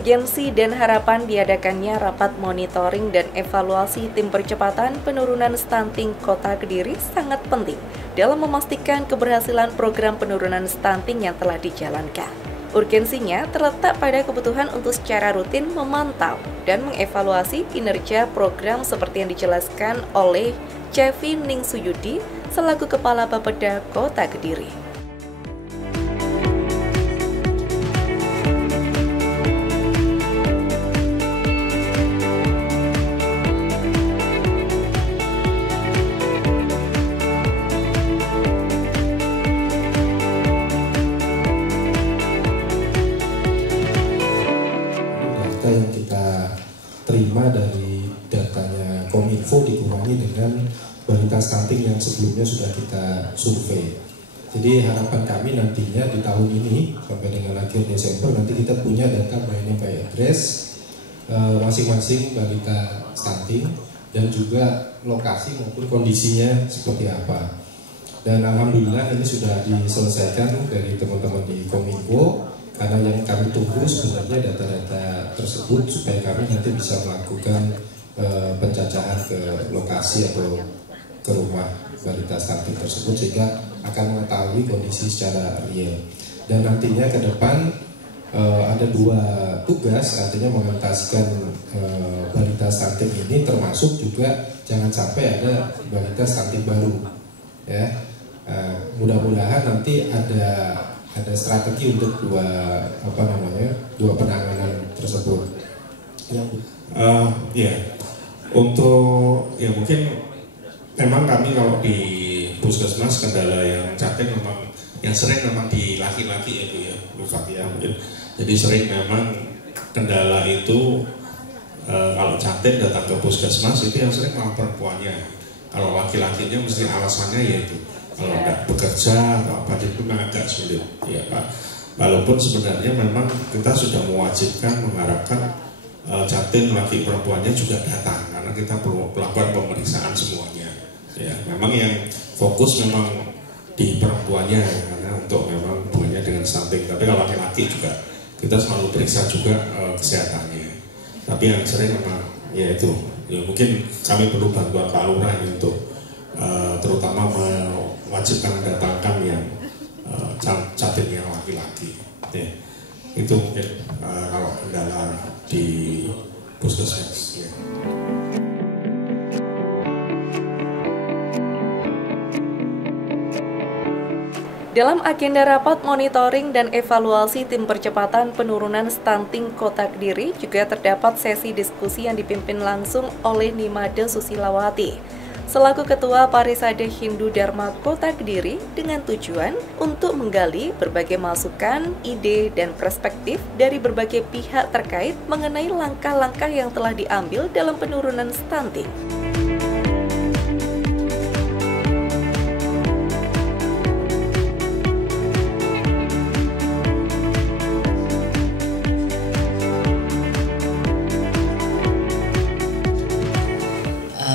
urgensi dan harapan diadakannya rapat monitoring dan evaluasi tim percepatan penurunan stunting Kota Kediri sangat penting dalam memastikan keberhasilan program penurunan stunting yang telah dijalankan. Urgensinya terletak pada kebutuhan untuk secara rutin memantau dan mengevaluasi kinerja program seperti yang dijelaskan oleh Cevi Ningsuyudi selaku Kepala Bapeda Kota Kediri. Yang kita terima dari datanya Kominfo dikurangi dengan balita stunting yang sebelumnya sudah kita survei. Jadi harapan kami nantinya di tahun ini sampai dengan akhir Desember nanti kita punya data by name by address masing-masing balita stunting dan juga lokasi maupun kondisinya seperti apa. Dan alhamdulillah ini sudah diselesaikan dari teman-teman di Kominfo. Karena yang kami tunggu sebenarnya data-data tersebut supaya kami nanti bisa melakukan pencacahan ke lokasi atau ke rumah balita stunting tersebut sehingga akan mengetahui kondisi secara real. Dan nantinya ke depan ada dua tugas, artinya mengentaskan balita stunting ini termasuk juga jangan sampai ada balita stunting baru. Ya, mudah-mudahan nanti ada strategi untuk dua penanganan tersebut. Untuk mungkin memang kami kalau di puskesmas kendala yang catat memang yang sering memang di laki-laki Bu Fatia mungkin. Jadi sering memang kendala itu kalau catat datang ke puskesmas itu yang sering malah perempuannya. Kalau laki-lakinya mesti alasannya yaitu kalau nggak bekerja atau apa itu memang agak sulit ya Pak. Walaupun sebenarnya memang kita sudah mewajibkan mengarahkan jatin laki perempuannya juga datang karena kita perlu melakukan pemeriksaan semuanya. Ya, memang yang fokus memang di perempuannya karena untuk memang hubungannya dengan stunting. Tapi kalau laki-laki juga kita selalu periksa juga kesehatannya. Tapi yang sering memang yaitu mungkin kami perlu bantuan Pak Lurah untuk terutama mewajibkan mendatangkan yang catin yang laki-laki. Ya, itu mungkin kalau kendala di puskesmas. Ya. Dalam agenda rapat monitoring dan evaluasi tim percepatan penurunan stunting Kota Kediri juga terdapat sesi diskusi yang dipimpin langsung oleh Nimade Susilawati selaku Ketua Parisade Hindu Dharma Kota Kediri dengan tujuan untuk menggali berbagai masukan, ide, dan perspektif dari berbagai pihak terkait mengenai langkah-langkah yang telah diambil dalam penurunan stunting.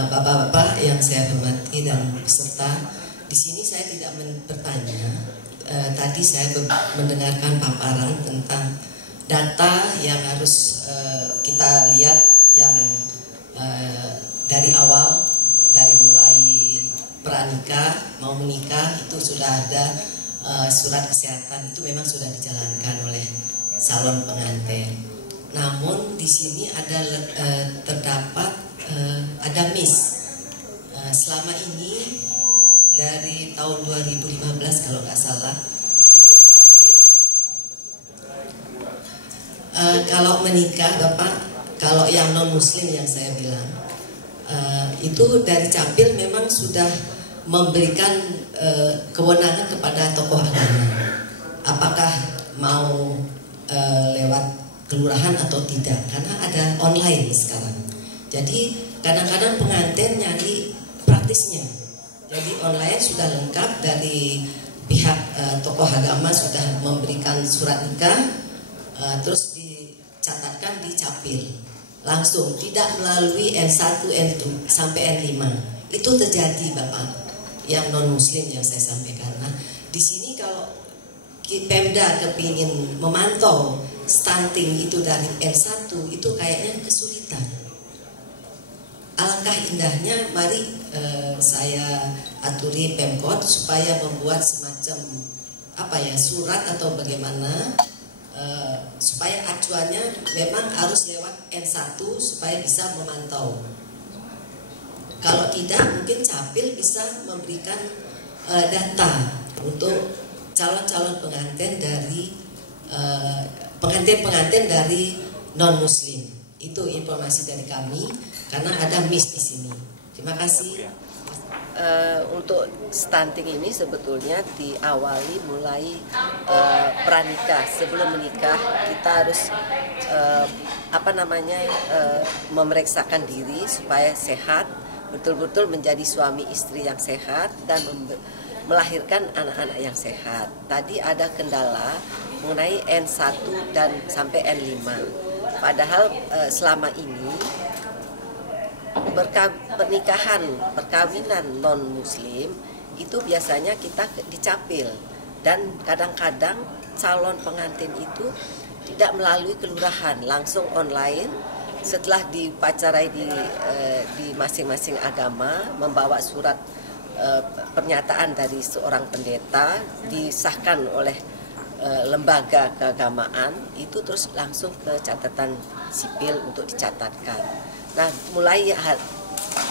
Bapak-bapak yang saya hormati dan peserta, di sini saya tidak bertanya. Tadi saya mendengarkan paparan tentang data yang harus kita lihat yang dari awal, dari mulai pranikah mau menikah itu sudah ada surat kesehatan, itu memang sudah dijalankan oleh calon pengantin. Namun di sini ada terdapat ada miss. Selama ini dari tahun 2015 kalau nggak salah itu capil kalau menikah Bapak, kalau yang non muslim yang saya bilang itu dari capil memang sudah memberikan kewenangan kepada tokoh agama apakah mau lewat kelurahan atau tidak, karena ada online sekarang. Jadi kadang-kadang pengantin nyari praktisnya. Jadi online sudah lengkap dari pihak tokoh agama sudah memberikan surat nikah, terus dicatatkan di capil. Langsung, tidak melalui N1, N2 sampai N5. Itu terjadi Bapak, yang non muslim yang saya sampaikan. Nah, di sini kalau Pemda kepingin memantau stunting itu dari N1 itu kayaknya kesulitan. Alangkah indahnya mari saya aturi Pemkot supaya membuat semacam surat atau bagaimana supaya acuannya memang harus lewat N1 supaya bisa memantau. Kalau tidak mungkin Capil bisa memberikan data untuk calon-calon pengantin dari pengantin dari non-muslim. Itu informasi dari kami karena ada miss di sini. Terima kasih. Untuk stunting ini sebetulnya diawali mulai pranikah. Sebelum menikah kita harus memeriksakan diri supaya sehat, betul-betul menjadi suami istri yang sehat dan melahirkan anak-anak yang sehat. Tadi ada kendala mengenai N1 dan sampai N5. Padahal selama ini perkawinan non-muslim itu biasanya kita dicapil, dan kadang-kadang calon pengantin itu tidak melalui kelurahan, langsung online. Setelah dipacarai di masing-masing agama, membawa surat pernyataan dari seorang pendeta, disahkan oleh lembaga keagamaan, itu terus langsung ke catatan sipil untuk dicatatkan. Nah, mulai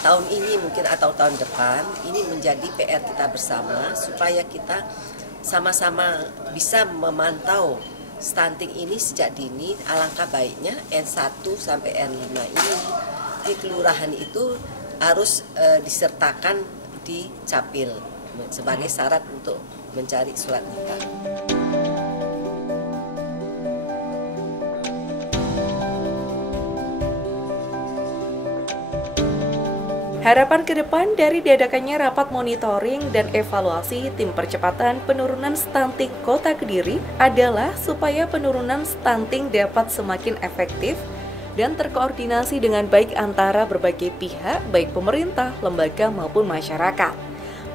tahun ini mungkin atau tahun depan, ini menjadi PR kita bersama supaya kita sama-sama bisa memantau stunting ini sejak dini. Alangkah baiknya N1 sampai N5 ini di kelurahan itu harus disertakan di Capil sebagai syarat untuk mencari surat nikah. Harapan ke depan dari diadakannya rapat monitoring dan evaluasi tim percepatan penurunan stunting Kota Kediri adalah supaya penurunan stunting dapat semakin efektif dan terkoordinasi dengan baik antara berbagai pihak, baik pemerintah, lembaga maupun masyarakat.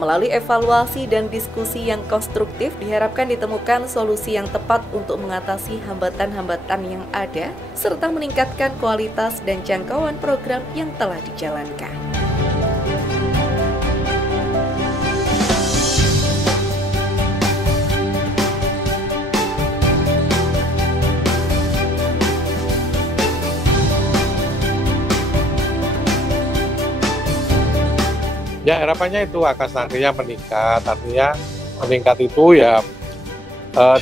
Melalui evaluasi dan diskusi yang konstruktif diharapkan ditemukan solusi yang tepat untuk mengatasi hambatan-hambatan yang ada serta meningkatkan kualitas dan jangkauan program yang telah dijalankan. Ya, harapannya itu akan nantinya meningkat. Artinya meningkat itu ya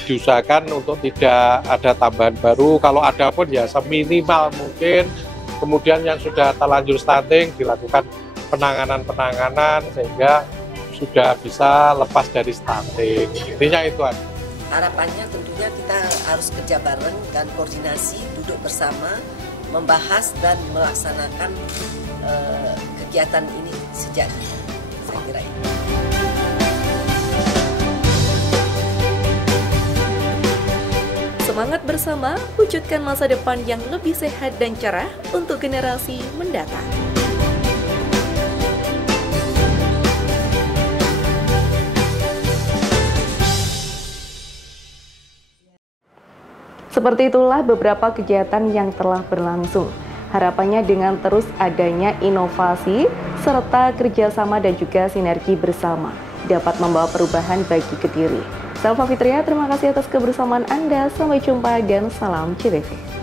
diusahakan untuk tidak ada tambahan baru. Kalau ada pun ya seminimal mungkin. Kemudian yang sudah terlanjur stunting dilakukan penanganan sehingga sudah bisa lepas dari stunting. Intinya itu aja. Harapannya tentunya kita harus kerja bareng dan koordinasi, duduk bersama, membahas dan melaksanakan kegiatan ini sejak dini. Saya kira itu. Semangat bersama, wujudkan masa depan yang lebih sehat dan cerah untuk generasi mendatang. Seperti itulah beberapa kegiatan yang telah berlangsung. Harapannya dengan terus adanya inovasi serta kerjasama dan juga sinergi bersama dapat membawa perubahan bagi Kediri. Selva Fitria, terima kasih atas kebersamaan Anda. Sampai jumpa dan salam CTV.